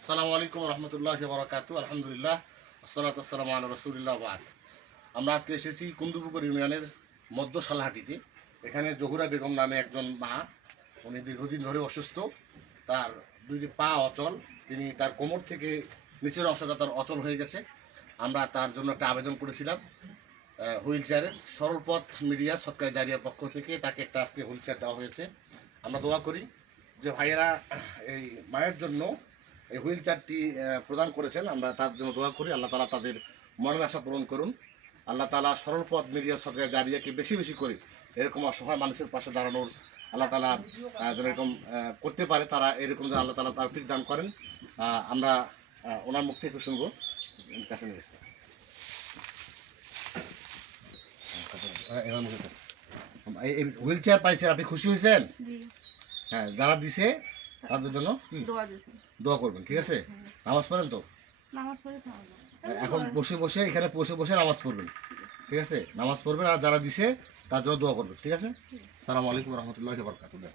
আসসালামু আলাইকুম রহমতুল্লাহি ওয়া বারাকাতুহু। আলহামদুলিল্লাহ ওয়াসসালাতু ওয়াসসালামু আলা রাসূলিল্লাহ বাদ। আমরা আজকে এসেছি কুন্দুপুকুর ইউনিয়নের মধ্য সালহাটিতে। এখানে জহুরা বেগম নামে একজন মা, উনি দীর্ঘদিন ধরে অসুস্থ। তার দুইটি পা অচল, তিনি তার কোমর থেকে নিচের অংশটা তার অচল হয়ে গেছে। আমরা তার জন্য একটা আবেদন করেছিলাম হুইল চেয়ারের। সরল পথ মিডিয়া সৎকার জারিয়ার পক্ষ থেকে তাকে একটা আজকে হুইল চেয়ার দেওয়া হয়েছে। আমরা দোয়া করি যে ভাইয়েরা এই মায়ের জন্য এই হুইল চেয়ারটি প্রদান করেছেন। আমরা তার জন্য দোয়া করি, আল্লাহ তালা তাদের মনের আশা পূরণ করুন। আল্লাহ তালা সরল পথ মিডিয়া সরকার জারিয়াকে বেশি বেশি করে এরকম অসহায় মানুষের পাশে দাঁড়ানোর আল্লাহ তালা যেন এরকম করতে পারে, তারা এরকম যেন আল্লাহ তালা তার দান করেন। আমরা ওনার মুখ থেকে শুনবো। কাছে নিয়ে এই হুইল চেয়ার পাইছেন, আপনি খুশি হয়েছেন? হ্যাঁ, যারা দিছে তাদের জন্য দোয়া করবেন, ঠিক আছে? নামাজ পড়েন তো? এখন বসে বসে এখানে বসে বসে নামাজ পড়বেন, ঠিক আছে? নামাজ পড়বেন আর যারা দিছে তার জন্য দোয়া করবেন, ঠিক আছে? সালামু আলাইকুম রহমতুল্লাহ বারকাতুহু।